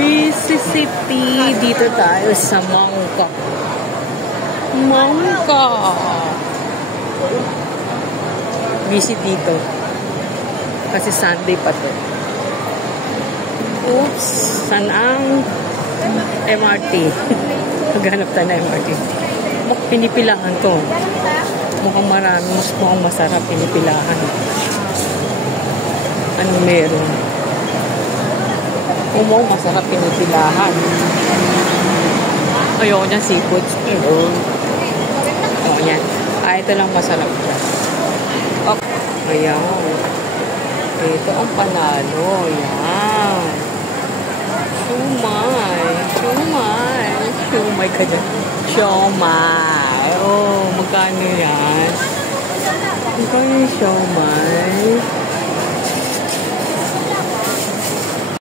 Busy City. Dito tayo sa Mangka. Mangka. Busy dito. Kasi Sunday pa to. Oops. Saan ang MRT? Maghanap tayo na MRT. Pinipilahan to. Mukhang marami. Mukhang masarap pinipilahan. Ano meron? Mukhang masarap pinipilahan. Ayoko niya seafood. Oh, yan. Ito lang masarap dyan. Okay. Ayan. Ito ang panalo. Yan. Shumay. Shumay. Shumay ka dyan. Shumay. Oh, magkano yan? Magkano yung shumay?